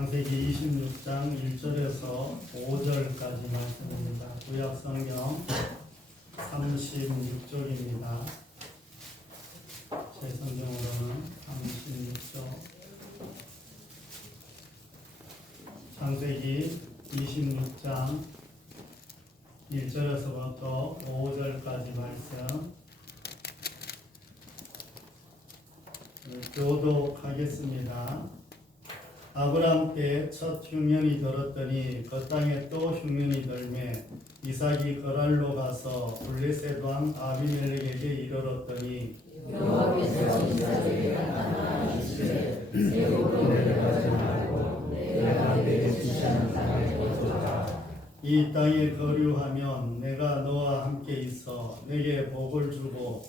창세기 26장 1절에서 5절까지 말씀입니다. 구약 성경 36쪽입니다. 제 성경으로는 36쪽. 창세기 26장 1절에서부터 5절까지 말씀 교독하겠습니다. 아브람 때 첫 흉년이 들었더니 그 땅에 또 흉년이 들매 이삭이 거랄로 가서 블레셋 왕 아비멜렉에게 이르렀더니 여호와께서 이삭에게 나타나 이르시되 내 옷을 내려가지 말고 내가 내게 지시하는 땅에 거주하라. 이 땅에 거류하면 내가 너와 함께 있어 내게 복을 주고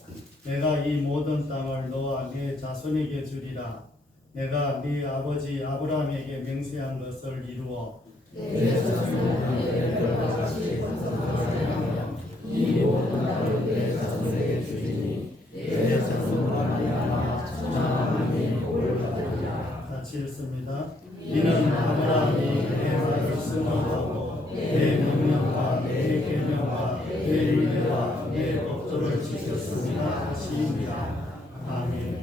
내가 이 모든 땅을 너와 네 자손에게 주리라. 내가 네 아버지 아브라함에게 맹세한 것을 이루어 내 자손을 내가 같이 번성하며 이 모든 땅을 내 자손에게 주리니 내 자손으로 말미암아 천하 만민이 복을 받으리라. 같이 읽습니다. 이는 아브라함이 내 말을 승언하고 내 명령과 내 계명과 내 율례와 내 법도를 지켰습니다 하시니라. 아멘.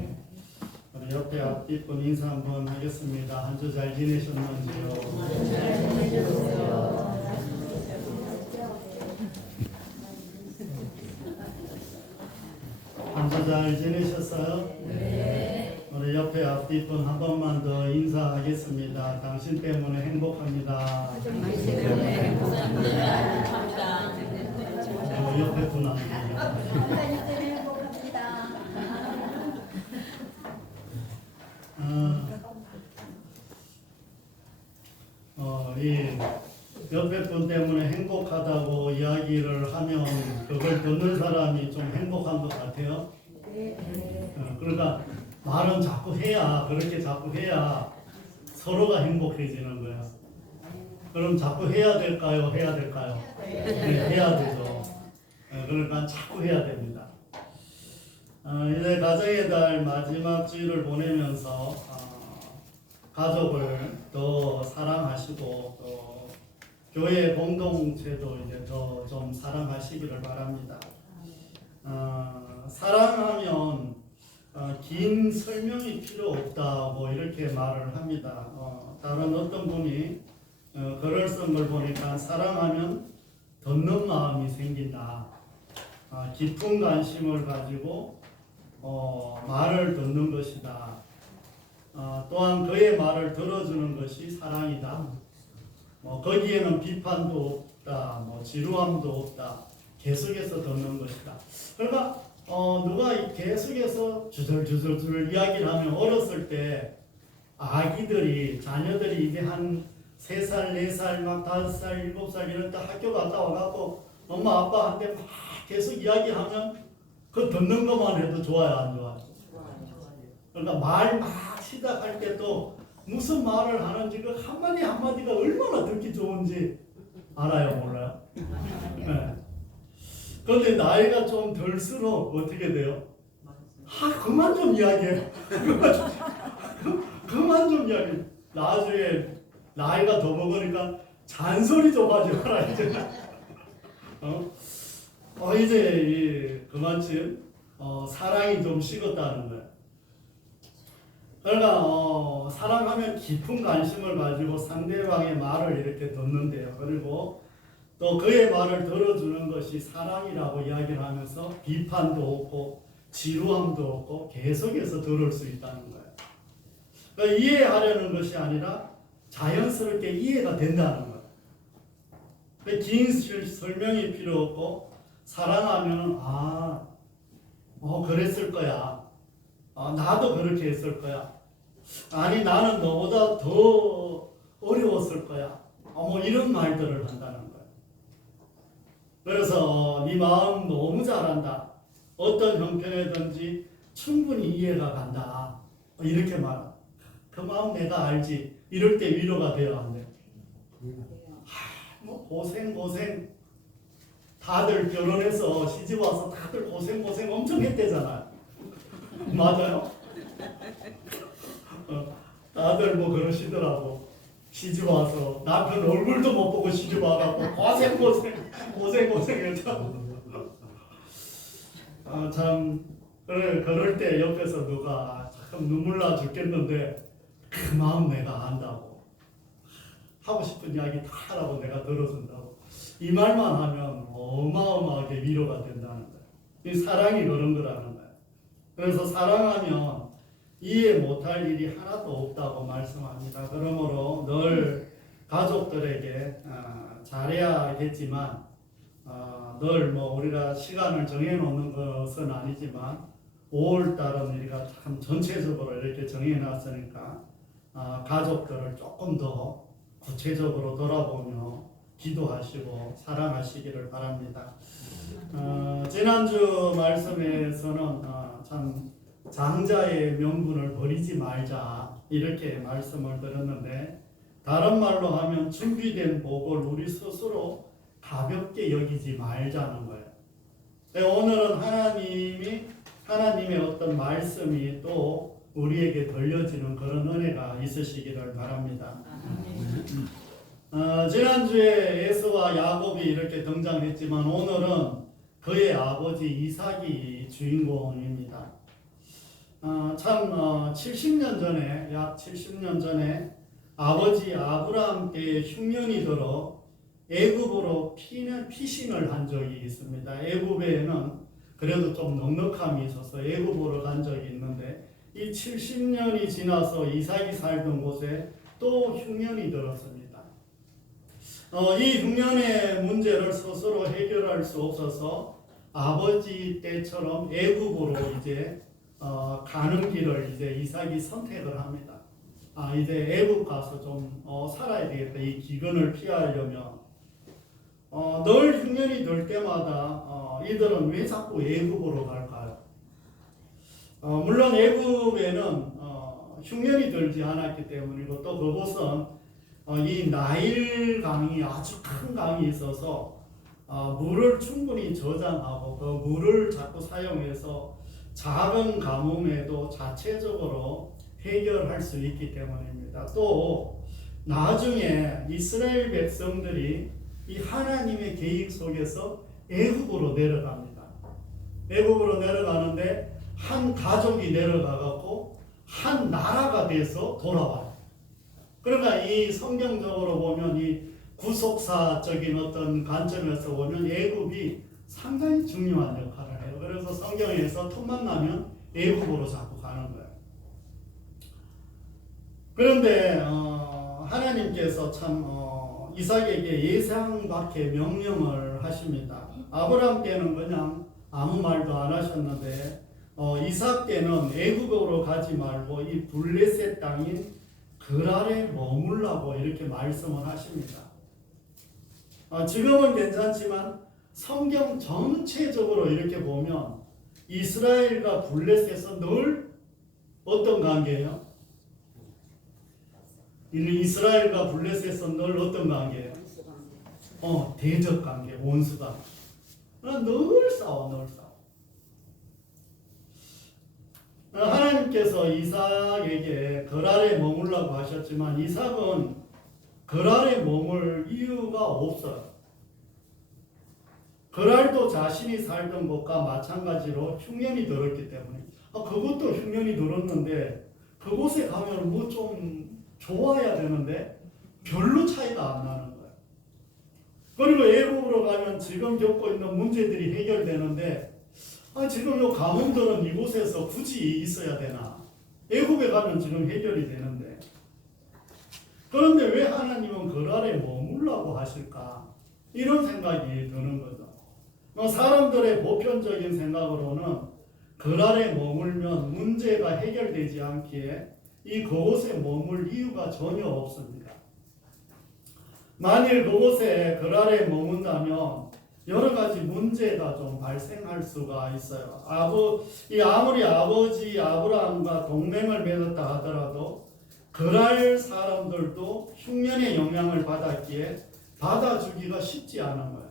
우리 옆에 앞뒷분 인사 한번 하겠습니다. 한 주 잘 지내셨는지요? 잘 지내셨어요. 한 주 잘 지내셨어요? 네. 우리 옆에 앞뒷분 한 번만 더 인사하겠습니다. 당신 때문에 행복합니다. 당신 때문에 행복합니다. 옆에 분 합니다. 하나님 때문에 행복합니다. 이 옆에 분 때문에 행복하다고 이야기를 하면 그걸 듣는 사람이 좀 행복한 것 같아요. 그러니까 말은 자꾸 해야, 그렇게 자꾸 해야 서로가 행복해지는 거야. 그럼 자꾸 해야 될까요? 해야 될까요? 네, 해야 되죠. 그러니까 자꾸 해야 됩니다. 이제 가정의 달 마지막 주일을 보내면서 가족을 더 사랑하시고 또 교회 공동체도 이제 더 좀 사랑하시기를 바랍니다. 사랑하면 긴 설명이 필요 없다고 이렇게 말을 합니다. 다른 어떤 분이 글을 쓴 걸 보니까 사랑하면 듣는 마음이 생긴다. 깊은 관심을 가지고 말을 듣는 것이다. 또한 그의 말을 들어주는 것이 사랑이다. 거기에는 비판도 없다, 지루함도 없다. 계속해서 듣는 것이다. 그러니까 누가 계속해서 주절주절 이야기를 하면 어렸을 때 아기들이 자녀들이 이제 한 3살, 4살, 막 5살, 7살 이럴 때 학교 갔다 와갖고 엄마 아빠한테 막 계속 이야기하면 그 듣는 것만 해도 좋아요, 안 좋아요? 그러니까 말 막 시작할 때도 무슨 말을 하는지 그 한마디 한마디가 얼마나 듣기 좋은지 알아요, 몰라요? 네. 그런데 나이가 좀 들수록 어떻게 돼요? 그만 좀 이야기해. 그만 좀 이야기해. 나중에 나이가 더 먹으니까 잔소리 좀 하지 마라 이제. 이제 그만큼 사랑이 좀 식었다는 거예요. 그러니까 사랑하면 깊은 관심을 가지고 상대방의 말을 이렇게 듣는데요. 그리고 또 그의 말을 들어주는 것이 사랑이라고 이야기를 하면서 비판도 없고 지루함도 없고 계속해서 들을 수 있다는 거예요. 그러니까 이해하려는 것이 아니라 자연스럽게 이해가 된다는 거예요. 그러니까 긴 설명이 필요 없고 사랑하면 그랬을 거야. 나도 그렇게 했을 거야. 아니 나는 너보다 더 어려웠을 거야. 이런 말들을 한다는 거예요. 그래서 네 마음 너무 잘한다. 어떤 형편이든지 충분히 이해가 간다. 이렇게 말하. 그 마음 내가 알지. 이럴 때 위로가 돼야 안 돼. 고생. 다들 결혼해서 시집 와서 다들 고생 엄청 했대잖아요. 맞아요? 다들 그러시더라고. 시집 와서 남편 얼굴도 못 보고 시집 와갖고 고생했다고. 참 그럴 때 옆에서 누가 참 눈물 나 죽겠는데 그 마음 내가 안다고. 하고 싶은 이야기 다 하라고 내가 들어준다고. 이 말만 하면 어마어마하게 위로가 된다는 거예요. 이 사랑이 그런 거라는 거예요. 그래서 사랑하면 이해 못할 일이 하나도 없다고 말씀합니다. 그러므로 늘 가족들에게 잘해야겠지만 늘 우리가 시간을 정해놓는 것은 아니지만 5월달은 우리가 참 전체적으로 이렇게 정해놨으니까 가족들을 조금 더 구체적으로 돌아보며 기도하시고 사랑하시기를 바랍니다. 지난주 말씀에서는 참 장자의 명분을 버리지 말자 이렇게 말씀을 드렸는데, 다른 말로 하면 준비된 복을 우리 스스로 가볍게 여기지 말자는 거예요. 오늘은 하나님의 어떤 말씀이 또 우리에게 들려지는 그런 은혜가 있으시기를 바랍니다. 지난주에 에서와 야곱이 이렇게 등장했지만 오늘은 그의 아버지 이삭이 주인공입니다. 참 70년 전에, 약 70년 전에 아버지 아브라함 때 흉년이 들어 애굽으로 피신을 한 적이 있습니다. 애굽에는 그래도 좀 넉넉함이 있어서 애굽으로 간 적이 있는데, 이 70년이 지나서 이삭이 살던 곳에 또 흉년이 들었습니다. 이 흉년의 문제를 스스로 해결할 수 없어서 아버지 때처럼 애굽으로 이제 가는 길을 이제 이삭이 선택을 합니다. 이제 애굽 가서 좀 살아야 되겠다. 이 기근을 피하려면 늘 흉년이 들 때마다 이들은 왜 자꾸 애굽으로 갈까요? 물론 애굽에는 흉년이 들지 않았기 때문이고, 또 그곳은 이 나일 강이 아주 큰 강이 있어서 물을 충분히 저장하고 그 물을 자꾸 사용해서 작은 가뭄에도 자체적으로 해결할 수 있기 때문입니다. 또 나중에 이스라엘 백성들이 이 하나님의 계획 속에서 애굽으로 내려갑니다. 애굽으로 내려가는데 한 가족이 내려가갖고 한 나라가 돼서 돌아와요. 그러니까 이 성경적으로 보면 이 구속사적인 어떤 관점에서 보면 애굽이 상당히 중요한 역할을 해요. 그래서 성경에서 틈만 나면 애굽으로 자꾸 가는 거예요. 그런데 하나님께서 참 이삭에게 예상 밖의 명령을 하십니다. 아브라함 때는 그냥 아무 말도 안 하셨는데 이삭 때는 애굽으로 가지 말고 이 블레셋 땅인 그랄에 머물라고 이렇게 말씀을 하십니다. 지금은 괜찮지만 성경 전체적으로 이렇게 보면 이스라엘과 블레셋은 늘 어떤 관계예요? 이스라엘과 블레셋은 늘 어떤 관계예요? 대적 관계, 원수 관계. 늘 싸워. 하나님께서 이삭에게 그랄에 머물라고 하셨지만 이삭은 그랄에 머물 이유가 없어요. 그랄도 자신이 살던 곳과 마찬가지로 흉년이 들었기 때문에 그것도 흉년이 들었는데 그곳에 가면 뭐 좀 좋아야 되는데 별로 차이가 안 나는 거예요. 그리고 애굽으로 가면 지금 겪고 있는 문제들이 해결되는데 지금 요 가뭄들은 이곳에서 굳이 있어야 되나? 애굽에 가면 지금 해결이 되는데. 그런데 왜 하나님은 그랄에 머물라고 하실까? 이런 생각이 드는 거죠. 사람들의 보편적인 생각으로는 그랄에 머물면 문제가 해결되지 않기에 그곳에 머물 이유가 전혀 없습니다. 만일 그곳에 그랄에 머문다면 여러 가지 문제가 좀 발생할 수가 있어요. 아무리 아버지 아브라함과 동맹을 맺었다 하더라도 그랄 사람들도 흉년의 영향을 받았기에 받아주기가 쉽지 않은 거예요.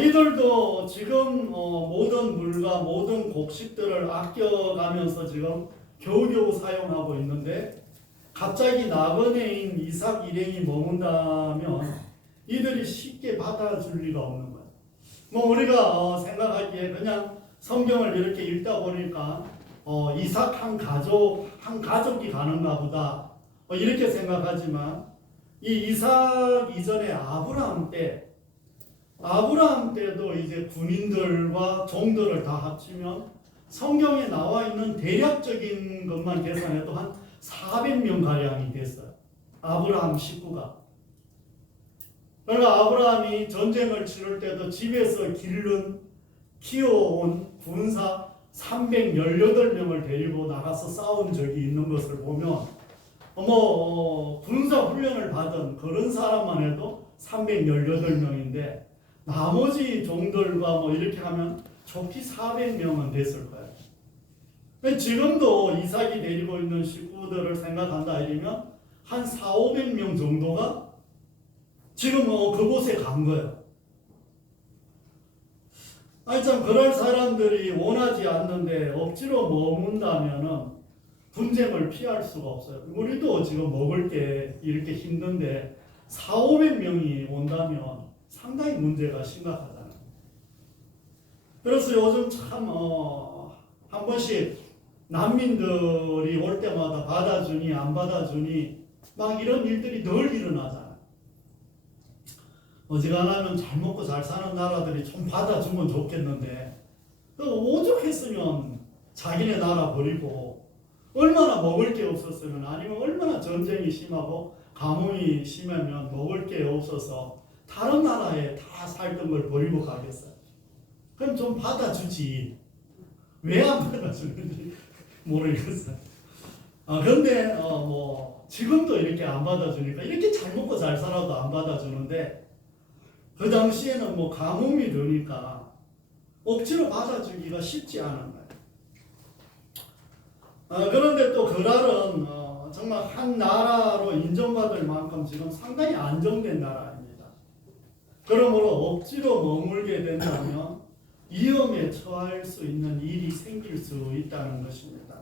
이들도 지금 모든 물과 모든 곡식들을 아껴가면서 지금 겨우겨우 사용하고 있는데 갑자기 나그네인 이삭 일행이 머문다면 이들이 쉽게 받아줄 리가 없는 거예요. 뭐 우리가 생각하기에 그냥 성경을 이렇게 읽다 보니까 이삭 한 가족이 가는가 보다 이렇게 생각하지만 이 이삭 이전에 아브라함 때도 이제 군인들과 종들을 다 합치면 성경에 나와 있는 대략적인 것만 계산해도 한 400명 가량이 됐어요. 아브라함 식구가. 그러니까 아브라함이 전쟁을 치를 때도 집에서 키워온 군사 318명을 데리고 나가서 싸운 적이 있는 것을 보면 군사 훈련을 받은 그런 사람만 해도 318명인데 나머지 종들과 이렇게 하면 좋게 400명은 됐을 거예요. 지금도 이삭이 데리고 있는 식구들을 생각한다 이러면 한 400~500명 정도가 지금 그곳에 간 거예요. 아니 참 그럴 사람들이 원하지 않는데 억지로 머문다면은 분쟁을 피할 수가 없어요. 우리도 지금 먹을 게 이렇게 힘든데 400~500명이 온다면 상당히 문제가 심각하잖아요. 그래서 요즘 참 한 번씩 난민들이 올 때마다 받아주니 안 받아주니 막 이런 일들이 늘 일어나잖아요. 어지간하면 잘 먹고 잘 사는 나라들이 좀 받아주면 좋겠는데 오죽했으면 자기네 나라 버리고 얼마나 먹을 게 없었으면 아니면 얼마나 전쟁이 심하고 가뭄이 심하면 먹을 게 없어서 다른 나라에 다 살던 걸 버리고 가겠어요. 그럼 좀 받아주지. 왜 안 받아주는지 모르겠어요. 그런데 지금도 이렇게 안 받아주니까 이렇게 잘 먹고 잘 살아도 안 받아주는데 그 당시에는 가뭄이 드니까 억지로 받아주기가 쉽지 않은 거예요. 그런데 또 그날은 정말 한 나라로 인정받을 만큼 지금 상당히 안정된 나라입니다. 그러므로 억지로 머물게 된다면 위험에 처할 수 있는 일이 생길 수 있다는 것입니다.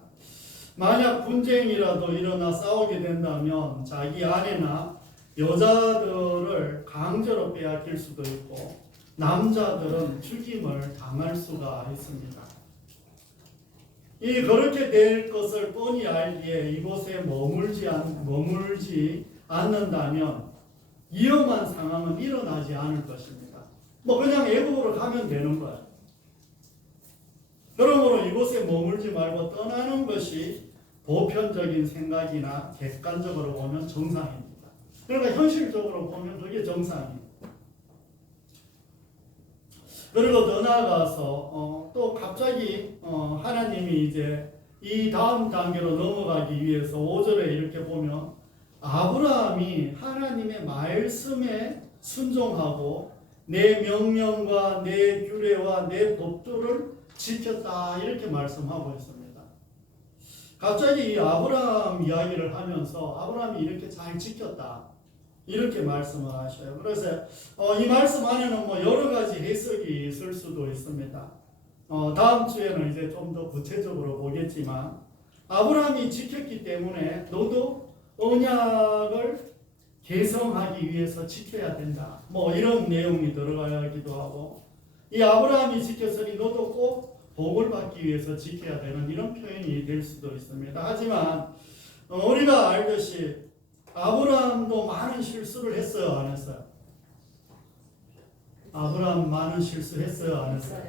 만약 분쟁이라도 일어나 싸우게 된다면 자기 아내나 여자들을 강제로 빼앗길 수도 있고 남자들은 죽임을 당할 수가 있습니다. 그렇게 될 것을 뻔히 알기에 이곳에 머물지 않는다면 위험한 상황은 일어나지 않을 것입니다. 그냥 애국으로 가면 되는 거예요. 그러므로 이곳에 머물지 말고 떠나는 것이 보편적인 생각이나 객관적으로 보면 정상입니다. 그러니까 현실적으로 보면 그게 정상입니다. 그리고 더 나아가서 또 갑자기 하나님이 이제 이 다음 단계로 넘어가기 위해서 5절에 이렇게 보면 아브라함이 하나님의 말씀에 순종하고 내 명령과 내 규례와 내 법도를 지켰다 이렇게 말씀하고 있습니다. 갑자기 이 아브라함 이야기를 하면서 아브라함이 이렇게 잘 지켰다 이렇게 말씀을 하셔요. 그래서 이 말씀 안에는 여러 가지 해석이 있을 수도 있습니다. 다음 주에는 이제 좀 더 구체적으로 보겠지만 아브라함이 지켰기 때문에 너도 언약을 개성하기 위해서 지켜야 된다. 이런 내용이 들어가기도 하고 이 아브라함이 지켰으니 너도 꼭 복을 받기 위해서 지켜야 되는 이런 표현이 될 수도 있습니다. 하지만 우리가 알듯이 아브라함도 많은 실수를 했어요, 안 했어요? 아브라함 많은 실수했어요, 안 했어요?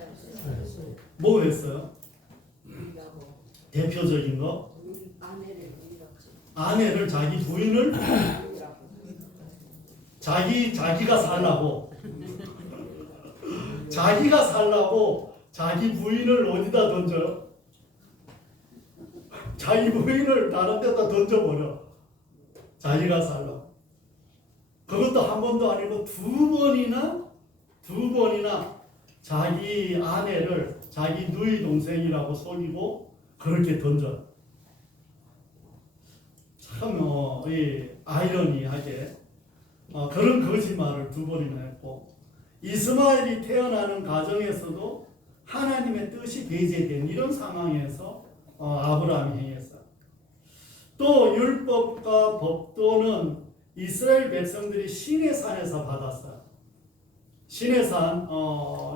뭐 했어요? 대표적인 거? 아내를 자기 부인을 자기가 살라고 자기 부인을 어디다 던져요? 자기 부인을 다른 데다 던져버려. 자기가 살라고. 그것도 한 번도 아니고 두 번이나 자기 아내를 자기 누이 동생이라고 속이고 그렇게 던져. 참 아이러니하게 그런 거짓말을 두 번이나 했고 이스마엘이 태어나는 가정에서도 하나님의 뜻이 배제된 이런 상황에서 아브라함이 행했어요. 또 율법과 법도는 이스라엘 백성들이 시내산에서 받았어요. 시내산,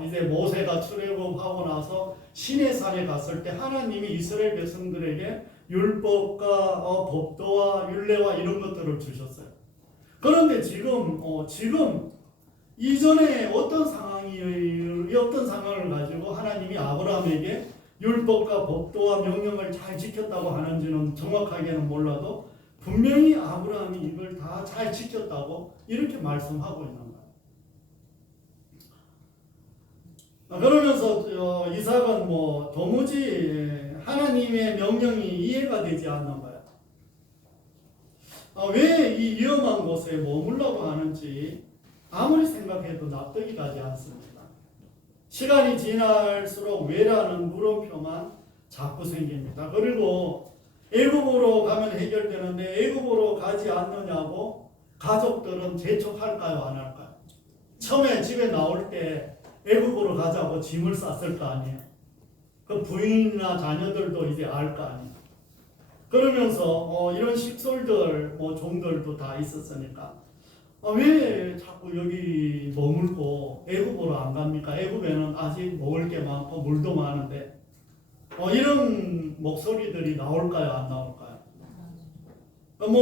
이제 모세가 출애굽하고 나서 시내산에 갔을 때 하나님이 이스라엘 백성들에게 율법과 법도와 율례와 이런 것들을 주셨어요. 그런데 지금 이전에 어떤 상황을 가지고 하나님이 아브라함에게 율법과 법도와 명령을 잘 지켰다고 하는지는 정확하게는 몰라도 분명히 아브라함이 이걸 다 잘 지켰다고 이렇게 말씀하고 있는 거예요. 그러면서 이삭은 도무지 하나님의 명령이 이해가 되지 않는 거예요. 왜 이 위험한 곳에 머물라고 하는지 아무리 생각해도 납득이 가지 않습니다. 시간이 지날수록 왜라는 물음표만 자꾸 생깁니다. 그리고 애굽으로 가면 해결되는데 애굽으로 가지 않느냐고 가족들은 재촉할까요, 안 할까요? 처음에 집에 나올 때 애굽으로 가자고 짐을 쌌을 거 아니에요. 그 부인이나 자녀들도 이제 알 거 아니에요. 그러면서 이런 식솔들, 종들도 다 있었으니까 왜 자꾸 여기 머물고 애굽으로 안 갑니까? 애굽에는 아직 먹을 게 많고 물도 많은데 이런 목소리들이 나올까요, 안 나올까요?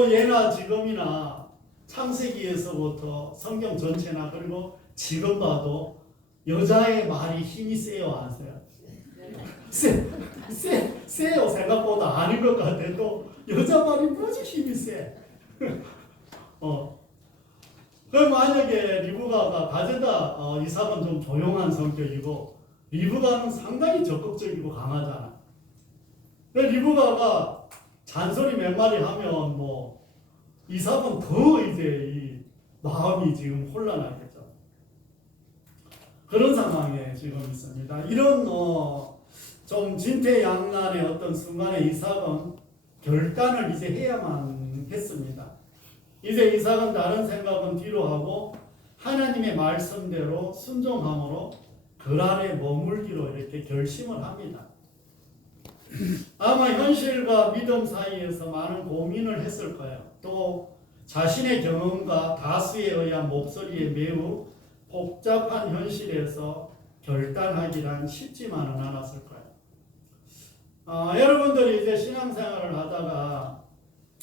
예나 지금이나 창세기에서부터 성경 전체나 그리고 지금 봐도 여자의 말이 힘이 세요, 안 세요? 세요. 생각보다 아닌 것 같아도 여자 말이 무지 힘이 세. 그럼 만약에 리브가가 가제다 이삭은 좀 조용한 성격이고 리브가는 상당히 적극적이고 강하잖아. 근데 리브가가 잔소리 몇 마디 하면 이삭은 더 이제 이 마음이 지금 혼란하겠죠. 그런 상황에 지금 있습니다. 이런 좀 진퇴양난의 어떤 순간에 이삭은 결단을 이제 해야만 했습니다. 이제 이삭은 다른 생각은 뒤로 하고 하나님의 말씀대로 순종함으로 그랄에 머물기로 이렇게 결심을 합니다. 아마 현실과 믿음 사이에서 많은 고민을 했을 거예요. 또 자신의 경험과 다수에 의한 목소리에 매우 복잡한 현실에서 결단하기란 쉽지만은 않았을 거예요. 여러분들이 이제 신앙생활을 하다가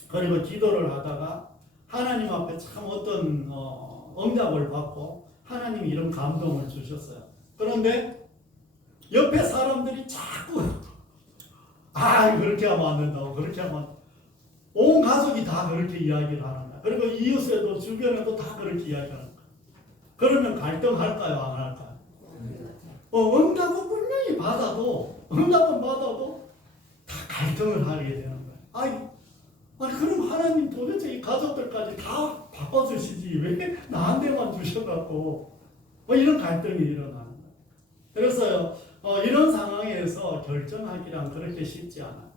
그리고 기도를 하다가 하나님 앞에 참 어떤 응답을 받고 하나님이 이런 감동을 주셨어요. 그런데 옆에 사람들이 자꾸 그렇게 하면 안 된다고 그렇게 하면 온 가족이 다 그렇게 이야기를 하는 거야. 그리고 이웃에도 주변에도 다 그렇게 이야기하는 거야. 그러면 갈등할까요, 안 할까요? 응답은 분명히 응답은 받아도 다 갈등을 하게 되는 거예요. 그럼 하나님 도대체 이 가족들까지 다 바꿔주시지 왜 나한테만 주셔갖고 이런 갈등이 일어나는 거예요. 그래서 이런 상황에서 결정하기란 그렇게 쉽지 않아요.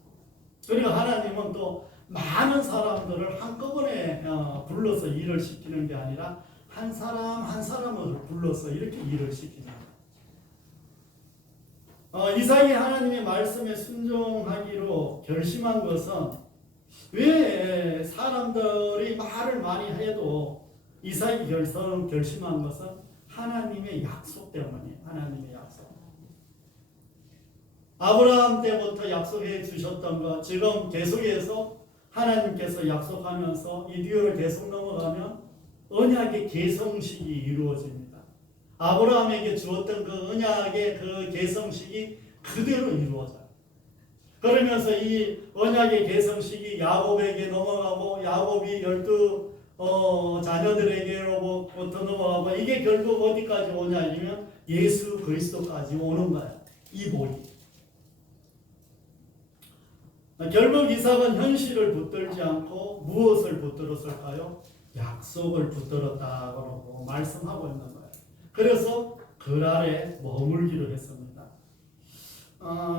그리고 하나님은 또 많은 사람들을 한꺼번에 불러서 일을 시키는 게 아니라 한 사람 한 사람을 불러서 이렇게 일을 시키잖아요. 이삭이 하나님의 말씀에 순종하기로 결심한 것은 왜 사람들이 말을 많이 해도 이삭이 결심한 것은 하나님의 약속 때문이에요. 하나님의 약속. 아브라함 때부터 약속해 주셨던 것 지금 계속해서 하나님께서 약속하면서 이 뒤를 계속 넘어가면 언약의 계성식이 이루어집니다. 아브라함에게 주었던 그 언약의 그 계성식이 그대로 이루어져요. 그러면서 이 언약의 계성식이 야곱에게 넘어가고 야곱이 12 자녀들에게로부터 넘어가고 이게 결국 어디까지 오냐 아니면 예수 그리스도까지 오는 거예요. 이 본이. 결국 이삭은 현실을 붙들지 않고 무엇을 붙들었을까요? 약속을 붙들었다고 말씀하고 있는 거예요. 그래서 그랄에 머물기로 했습니다.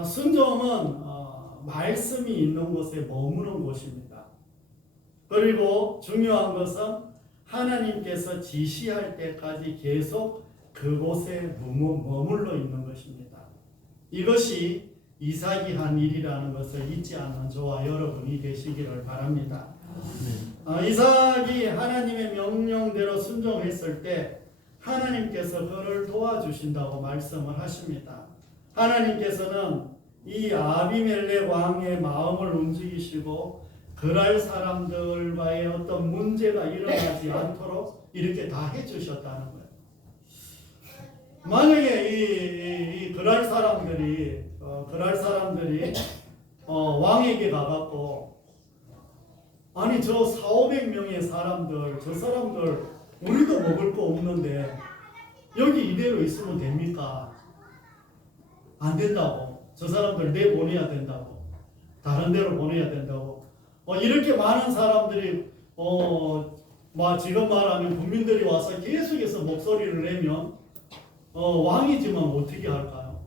순종은 말씀이 있는 곳에 머무는 곳입니다. 그리고 중요한 것은 하나님께서 지시할 때까지 계속 그곳에 머물러 있는 것입니다. 이것이 이삭이 한 일이라는 것을 잊지 않는 저와 여러분이 되시기를 바랍니다. 이삭이 하나님의 명령대로 순종했을 때 하나님께서 그를 도와주신다고 말씀을 하십니다. 하나님께서는 이 아비멜렉 왕의 마음을 움직이시고 그랄 사람들과의 어떤 문제가 일어나지 않도록 이렇게 다 해주셨다는 거예요. 만약에 이 그랄 사람들이 왕에게 가갖고 아니 저 4,500명의 사람들 저 사람들 우리도 먹을 거 없는데 여기 이대로 있으면 됩니까? 안 된다고. 저 사람들 내보내야 된다고. 다른 데로 보내야 된다고. 이렇게 많은 사람들이 지금 말하면 국민들이 와서 계속해서 목소리를 내면 왕이지만 어떻게 할까요?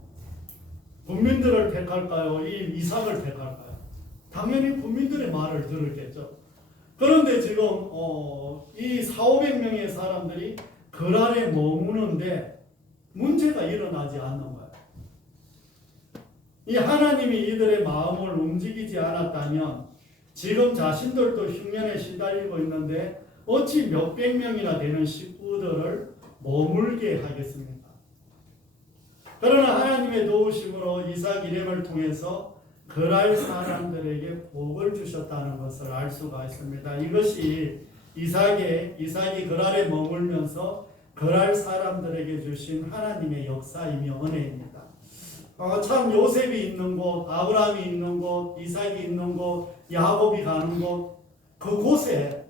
국민들을 택할까요? 이 이삭을 택할까요? 당연히 국민들의 말을 들었겠죠. 그런데 지금 이 4,500명의 사람들이 그랄에 머무는데 문제가 일어나지 않는 거예요. 이 하나님이 이들의 마음을 움직이지 않았다면 지금 자신들도 흉년에 시달리고 있는데 어찌 몇백 명이나 되는 식구들을 머물게 하겠습니까? 그러나 하나님의 도우심으로 이삭 일행을 통해서 그랄 사람들에게 복을 주셨다는 것을 알 수가 있습니다. 이것이 이삭이 그랄에 머물면서 그랄 사람들에게 주신 하나님의 역사이며 은혜입니다. 참 요셉이 있는 곳, 아브라함이 있는 곳, 이삭이 있는 곳, 야곱이 가는 곳, 그곳에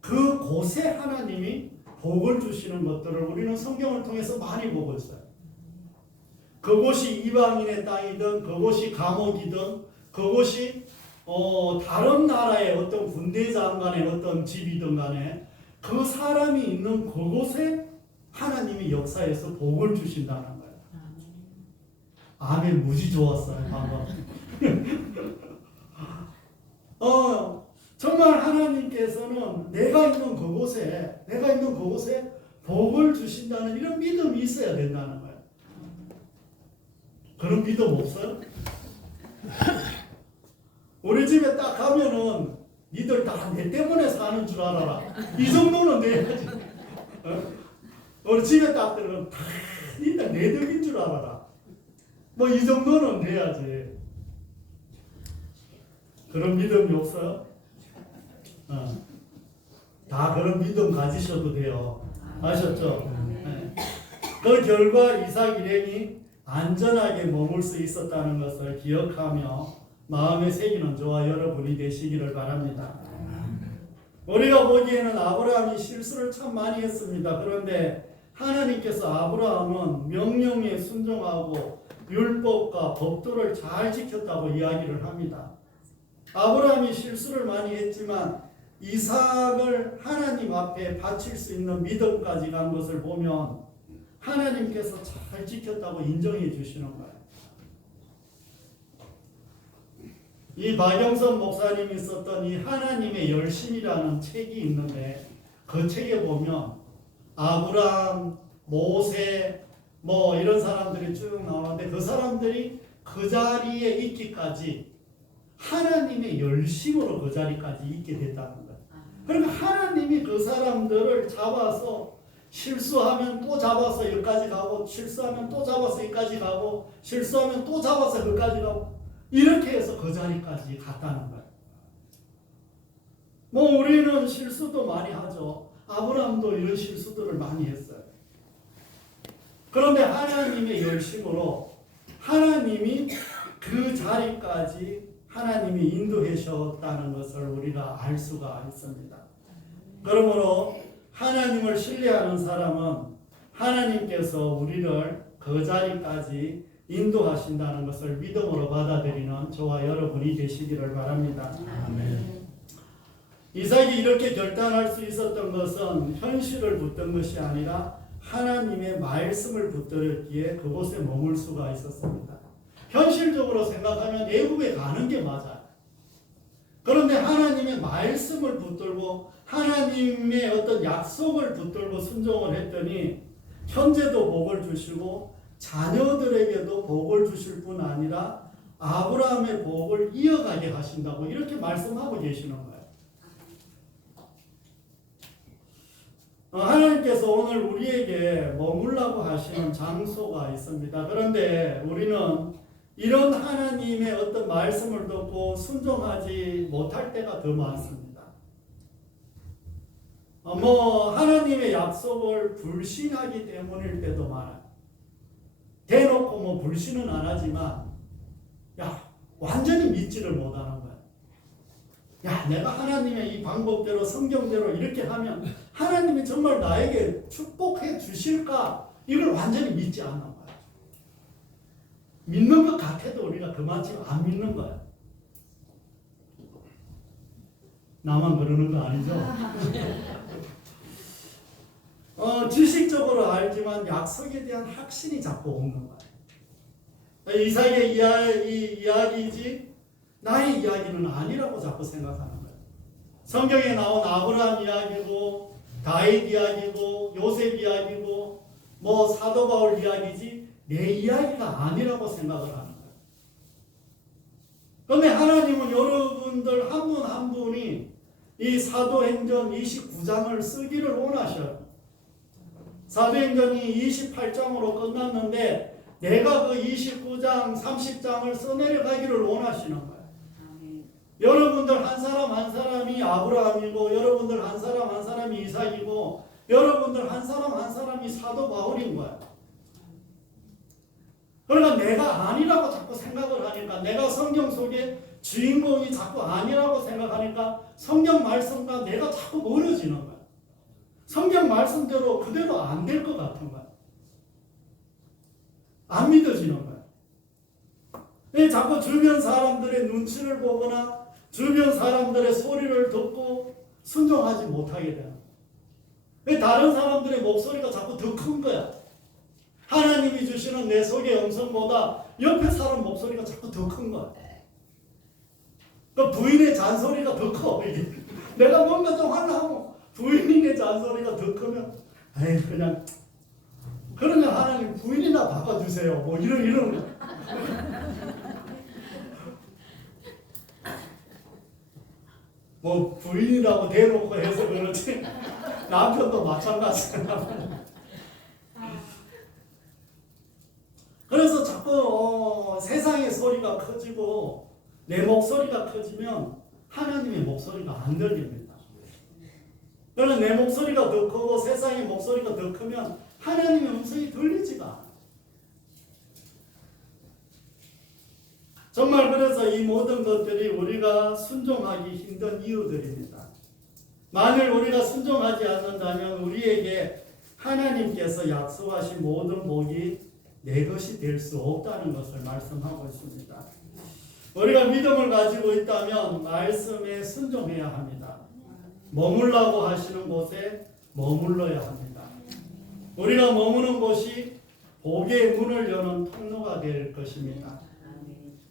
하나님이 복을 주시는 것들을 우리는 성경을 통해서 많이 보고 있어요. 그곳이 이방인의 땅이든 그곳이 감옥이든 그곳이 다른 나라의 어떤 군대 장관의 어떤 집이든 간에 그 사람이 있는 그곳에 하나님이 역사에서 복을 주신다는 거예요. 아멘. 무지 좋았어요. 방금. 정말 하나님께서는 내가 있는 그곳에 복을 주신다는 이런 믿음이 있어야 된다는 거예요. 그런 믿음 없어요? 우리 집에 딱 가면은 니들 다 내 때문에 사는 줄 알아라. 이 정도는 돼야지. 우리 집에 딱 들어가면 다 니들 내 덕인 줄 알아라. 이 정도는 돼야지. 그런 믿음이 없어요? 다 그런 믿음 가지셔도 돼요. 아셨죠? 네. 그 결과 이삭 일행이 안전하게 머물 수 있었다는 것을 기억하며 마음에 새기는 저와 여러분이 되시기를 바랍니다. 우리가 보기에는 아브라함이 실수를 참 많이 했습니다. 그런데 하나님께서 아브라함은 명령에 순종하고 율법과 법도를 잘 지켰다고 이야기를 합니다. 아브라함이 실수를 많이 했지만 이삭을 하나님 앞에 바칠 수 있는 믿음까지 간 것을 보면 하나님께서 잘 지켰다고 인정해 주시는 거예요. 이 박영선 목사님이 썼던 이 하나님의 열심이라는 책이 있는데 그 책에 보면 아브라함, 모세 이런 사람들이 쭉 나오는데 그 사람들이 그 자리에 있기까지 하나님의 열심으로 그 자리까지 있게 됐다는 거예요. 그러니까 하나님이 그 사람들을 잡아서 실수하면 또 잡아서 여기까지 가고 실수하면 또 잡아서 여기까지 가고 실수하면 또 잡아서 여기까지 가고 이렇게 해서 그 자리까지 갔다는 거예요. 우리는 실수도 많이 하죠. 아브라함도 이런 실수들을 많이 했어요. 그런데 하나님의 열심으로 하나님이 그 자리까지 하나님이 인도하셨다는 것을 우리가 알 수가 있습니다. 그러므로 하나님을 신뢰하는 사람은 하나님께서 우리를 그 자리까지 인도하신다는 것을 믿음으로 받아들이는 저와 여러분이 되시기를 바랍니다. 아멘. 이삭이 이렇게 결단할 수 있었던 것은 현실을 붙든 것이 아니라 하나님의 말씀을 붙들었기에 그곳에 머물 수가 있었습니다. 현실적으로 생각하면 애굽에 가는 게 맞아요. 그런데 하나님의 말씀을 붙들고 하나님의 어떤 약속을 붙들고 순종을 했더니 현재도 복을 주시고 자녀들에게도 복을 주실 뿐 아니라 아브라함의 복을 이어가게 하신다고 이렇게 말씀하고 계시는 거예요. 하나님께서 오늘 우리에게 머물라고 하시는 장소가 있습니다. 그런데 우리는 이런 하나님의 어떤 말씀을 듣고 순종하지 못할 때가 더 많습니다. 하나님의 약속을 불신하기 때문일 때도 많아요. 대놓고 불신은 안 하지만 완전히 믿지를 못하는 거야. 내가 하나님의 이 방법대로 성경대로 이렇게 하면 하나님이 정말 나에게 축복해 주실까? 이걸 완전히 믿지 않는 거야. 믿는 것 같아도 우리가 그만큼 안 믿는 거야. 나만 그러는 거 아니죠? 지식적으로 알지만 약속에 대한 확신이 자꾸 없는 거야. 이삭의 이야기이지 나의 이야기는 아니라고 자꾸 생각하는 거예요. 성경에 나온 아브라함 이야기고 다윗 이야기고 요셉 이야기고 사도 바울 이야기지 내 이야기가 아니라고 생각을 하는 거예요. 그런데 하나님은 여러분들 한 분 한 분이 이 사도행전 29장을 쓰기를 원하셔요. 사도행전이 28장으로 끝났는데 내가 그 29장 30장을 써내려가기를 원하시는 거예요. 여러분들 한 사람 한 사람이 아브라함이고 여러분들 한 사람 한 사람이 이삭이고 여러분들 한 사람 한 사람이 사도 바울인 거야. 그러니까 내가 아니라고 자꾸 생각을 하니까 내가 성경 속에 주인공이 자꾸 아니라고 생각하니까 성경 말씀과 내가 자꾸 멀어지는 거야. 성경 말씀대로 그대로 안 될 것 같은 거야. 안 믿어지는 거야. 자꾸 주변 사람들의 눈치를 보거나 주변 사람들의 소리를 듣고 순종하지 못하게 되는 거야. 다른 사람들의 목소리가 자꾸 더 큰 거야. 하나님이 주시는 내 속의 음성보다 옆에 사람 목소리가 자꾸 더 큰 거야. 부인의 잔소리가 더 커. 내가 뭔가 좀 하려고 부인의 잔소리가 더 크면 그러면 하나님 부인이나 바꿔주세요. 이런 거. 부인이라고 대놓고 해서 그렇지 남편도 마찬가지야. 그래서 자꾸 세상의 소리가 커지고 내 목소리가 커지면 하나님의 목소리가 안 들립니다. 그러나 내 목소리가 더 크고 세상의 목소리가 더 크면 하나님의 음성이 들리지가 않아. 정말 그래서 이 모든 것들이 우리가 순종하기 힘든 이유들입니다. 만일 우리가 순종하지 않는다면 우리에게 하나님께서 약속하신 모든 복이 내 것이 될 수 없다는 것을 말씀하고 있습니다. 우리가 믿음을 가지고 있다면 말씀에 순종해야 합니다. 머물라고 하시는 곳에 머물러야 합니다. 우리가 머무는 곳이 복의 문을 여는 통로가 될 것입니다.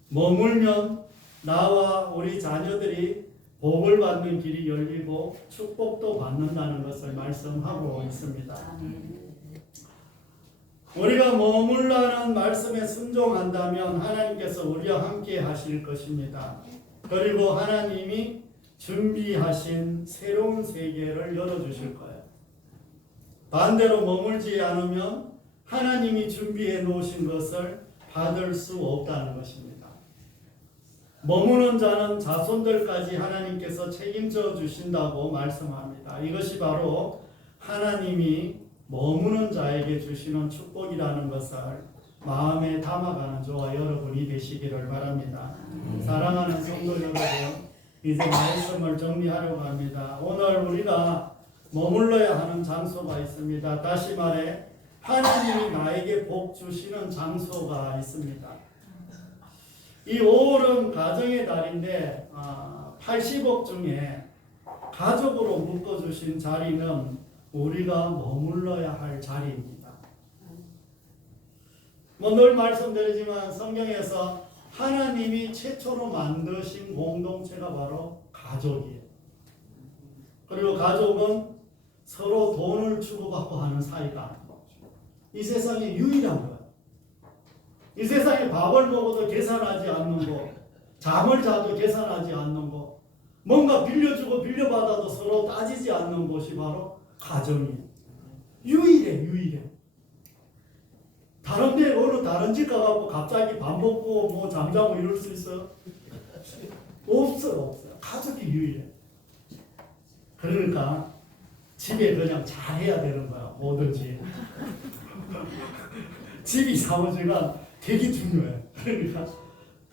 머물면 나와 우리 자녀들이 복을 받는 길이 열리고 축복도 받는다는 것을 말씀하고 있습니다. 우리가 머물라는 말씀에 순종한다면 하나님께서 우리와 함께 하실 것입니다. 그리고 하나님이 준비하신 새로운 세계를 열어주실 거예요. 반대로 머물지 않으면 하나님이 준비해 놓으신 것을 받을 수 없다는 것입니다. 머무는 자는 자손들까지 하나님께서 책임져 주신다고 말씀합니다. 이것이 바로 하나님이 머무는 자에게 주시는 축복이라는 것을 마음에 담아가는 저와 여러분이 되시기를 바랍니다. 사랑하는 성도 여러분, 이제 말씀을 정리하려고 합니다. 오늘 우리가 머물러야 하는 장소가 있습니다. 다시 말해 하나님이 나에게 복 주시는 장소가 있습니다. 이 5월은 가정의 달인데 80억 중에 가족으로 묶어주신 자리는 우리가 머물러야 할 자리입니다. 늘 말씀드리지만 성경에서 하나님이 최초로 만드신 공동체가 바로 가족이에요. 그리고 가족은 서로 돈을 주고받고 하는 사이가 아니고 이 세상에 유일한 거예요. 이 세상에 밥을 먹어도 계산하지 않는 거, 잠을 자도 계산하지 않는 거, 뭔가 빌려주고 빌려받아도 서로 따지지 않는 것이 바로 가정이에요. 유일해. 다른데 어느 다른 집 가갖고 갑자기 밥 먹고 뭐 잠자고 이럴 수 있어요? 없어요. 가족이 유일해. 그러니까 집에 그냥 잘해야 되는 거야. 뭐든지. 집이 사무실가 되게 중요해. 그러니까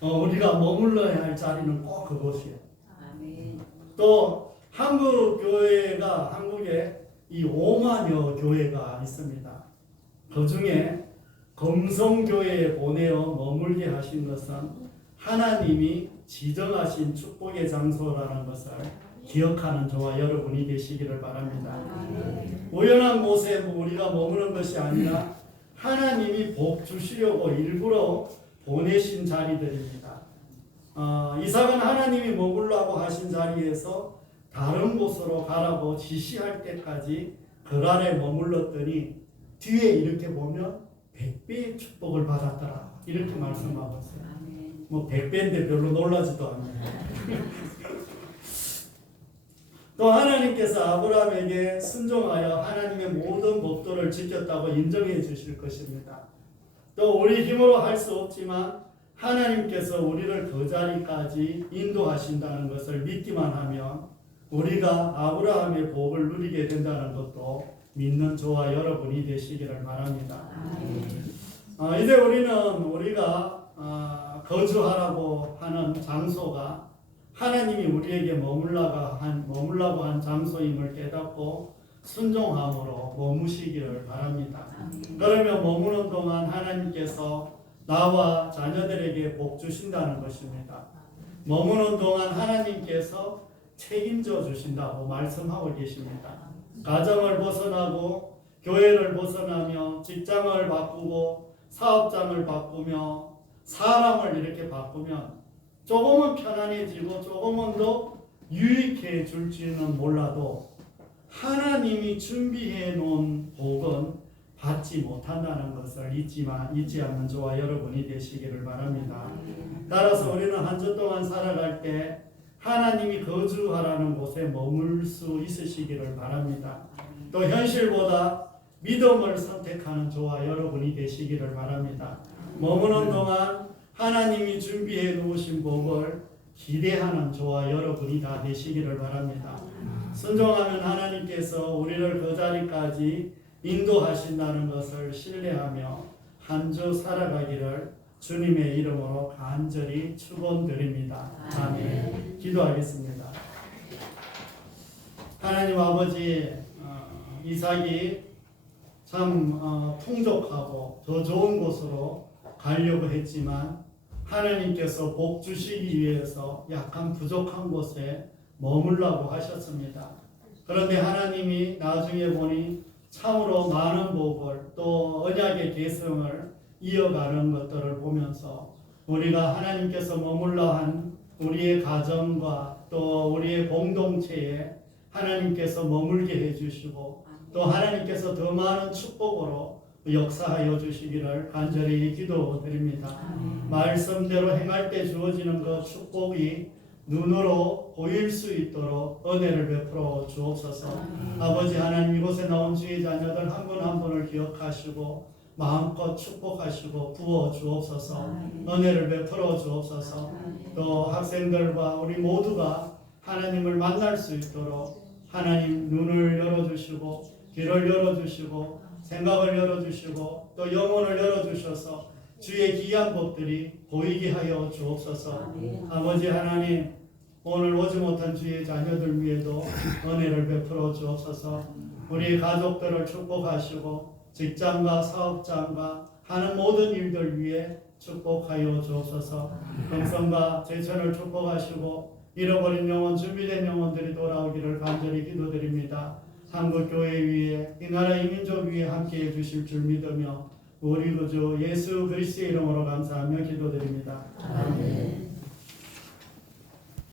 우리가 머물러야 할 자리는 꼭 그곳이에요. 또 한국 교회가 한국에 이 5만여 교회가 있습니다. 그 중에 검성교회에 보내어 머물게 하신 것은 하나님이 지정하신 축복의 장소라는 것을 기억하는 저와 여러분이 되시기를 바랍니다. 우연한 곳에 우리가 머무는 것이 아니라 하나님이 복 주시려고 일부러 보내신 자리들입니다. 이삭은 하나님이 머물라고 하신 자리에서 다른 곳으로 가라고 지시할 때까지 그란에 머물렀더니 뒤에 이렇게 보면 100배의 축복을 받았더라 이렇게 말씀하고 있어요. 뭐 100배인데 별로 놀라지도 않아요. 또 하나님께서 아브라함에게 순종하여 하나님의 모든 법도를 지켰다고 인정해 주실 것입니다. 또 우리 힘으로 할 수 없지만 하나님께서 우리를 그 자리까지 인도하신다는 것을 믿기만 하면 우리가 아브라함의 복을 누리게 된다는 것도 믿는 저와 여러분이 되시기를 바랍니다. 이제 우리가 거주하라고 하는 장소가 하나님이 우리에게 머물라고 한 장소임을 깨닫고 순종함으로 머무시기를 바랍니다. 그러면 머무는 동안 하나님께서 나와 자녀들에게 복 주신다는 것입니다. 머무는 동안 하나님께서 책임져 주신다고 말씀하고 계십니다. 가정을 벗어나고 교회를 벗어나며 직장을 바꾸고 사업장을 바꾸며 사람을 이렇게 바꾸면 조금은 편안해지고 조금은 더 유익해질지는 몰라도 하나님이 준비해 놓은 복은 받지 못한다는 것을 잊지 않는 저와 여러분이 되시기를 바랍니다. 따라서 우리는 한 주 동안 살아갈 때 하나님이 거주하라는 곳에 머물 수 있으시기를 바랍니다. 또 현실보다 믿음을 선택하는 저와 여러분이 되시기를 바랍니다. 머무는 동안 하나님이 준비해 놓으신 복을 기대하는 저와 여러분이 다 되시기를 바랍니다. 순종하면 하나님께서 우리를 그 자리까지 인도하신다는 것을 신뢰하며 한 주 살아가기를 주님의 이름으로 간절히 축원드립니다. 아멘. 기도하겠습니다. 하나님 아버지, 이삭이 참 풍족하고 더 좋은 곳으로 가려고 했지만 하나님께서 복 주시기 위해서 약간 부족한 곳에 머물라고 하셨습니다. 그런데 하나님이 나중에 보니 참으로 많은 복을 또 언약의 계승을 이어가는 것들을 보면서 우리가 하나님께서 머물러 한 우리의 가정과 또 우리의 공동체에 하나님께서 머물게 해주시고 또 하나님께서 더 많은 축복으로 역사하여 주시기를 간절히 기도드립니다. 말씀대로 행할 때 주어지는 그 축복이 눈으로 보일 수 있도록 은혜를 베풀어 주옵소서. 아버지 하나님, 이곳에 나온 주의 자녀들 한 분 한 분을 기억하시고 마음껏 축복하시고 부어 주옵소서. 은혜를 베풀어 주옵소서. 또 학생들과 우리 모두가 하나님을 만날 수 있도록 하나님 눈을 열어주시고 귀를 열어주시고 생각을 열어주시고 또 영혼을 열어주셔서 주의 귀한 법들이 보이게 하여 주옵소서. 아버지 하나님, 오늘 오지 못한 주의 자녀들 위에도 은혜를 베풀어 주옵소서. 우리 가족들을 축복하시고 직장과 사업장과 하는 모든 일들 위에 축복하여 주옵소서. 평성과 제천을 축복하시고 잃어버린 영혼, 준비된 영혼들이 돌아오기를 간절히 기도드립니다. 한국교회 위에 이 나라 이 민족 위에 함께해 주실 줄 믿으며 우리 구주 예수 그리스도의 이름으로 감사하며 기도드립니다. 아멘.